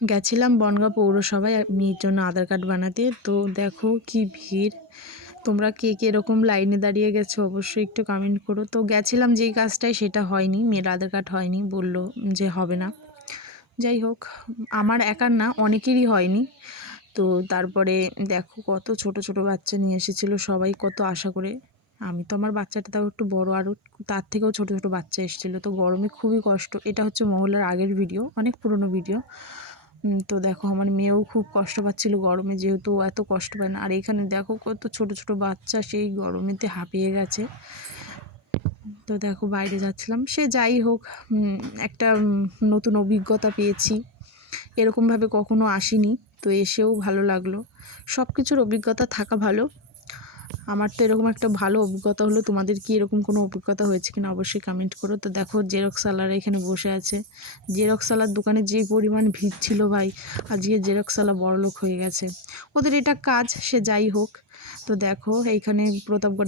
গেছিলাম বনগাঁ পৌরসভায় মেয়ের জন্য আধার কার্ড বানাতে। তো দেখো কি ভিড়, তোমরা কে কে এরকম লাইনে দাঁড়িয়ে গেছো অবশ্যই একটু কমেন্ট করো। তো গেছিলাম যেই কাজটাই সেটা হয়নি, মেয়ের আধার কার্ড হয়নি, বললো যে হবে না। যাই হোক, আমার একার না, অনেকেরই হয়নি। তো তারপরে দেখো কত ছোট ছোট বাচ্চা নিয়ে এসেছিলো, সবাই কত আশা করে। আমি তো, আমার বাচ্চাটা তাও একটু বড়, আরও তার থেকেও ছোট ছোট বাচ্চা এসেছিলো। তো গরমে খুবই কষ্ট। এটা হচ্ছে মহল্লার আগের ভিডিও, অনেক পুরনো ভিডিও। তো দেখো আমার মেয়েও খুব কষ্ট পাচ্ছিল গরমে, যেহেতু ও এত কষ্ট পায় না। আর এখানে দেখো কত ছোট ছোট বাচ্চা সেই গরমেতে হাঁপিয়ে গেছে। তো দেখো বাইরে যাচ্ছিলাম, সে যাই হোক, একটা নতুন অভিজ্ঞতা পেয়েছি, এরকমভাবে কখনো আসিনি। তো এসেও ভালো লাগলো। সব কিছুর অভিজ্ঞতা থাকা ভালো। আমার তো এরকম একটা ভালো অভিজ্ঞতা হলো। তোমাদের কি এরকম কোনো অভিজ্ঞতা হয়েছে কিনা অবশ্যই কমেন্ট করো। তো দেখো জেরক্সওয়ালারা এখানে বসে আছে। জেরক্সওয়ালার দোকানে যে পরিমাণ ভিড় ছিল ভাই, আজকে জেরক্সওয়ালা বড়লোক হয়ে গেছে। ওদের এটা কাজ, সে যাই হোক। তো দেখো এইখানে প্রতাপগড়ে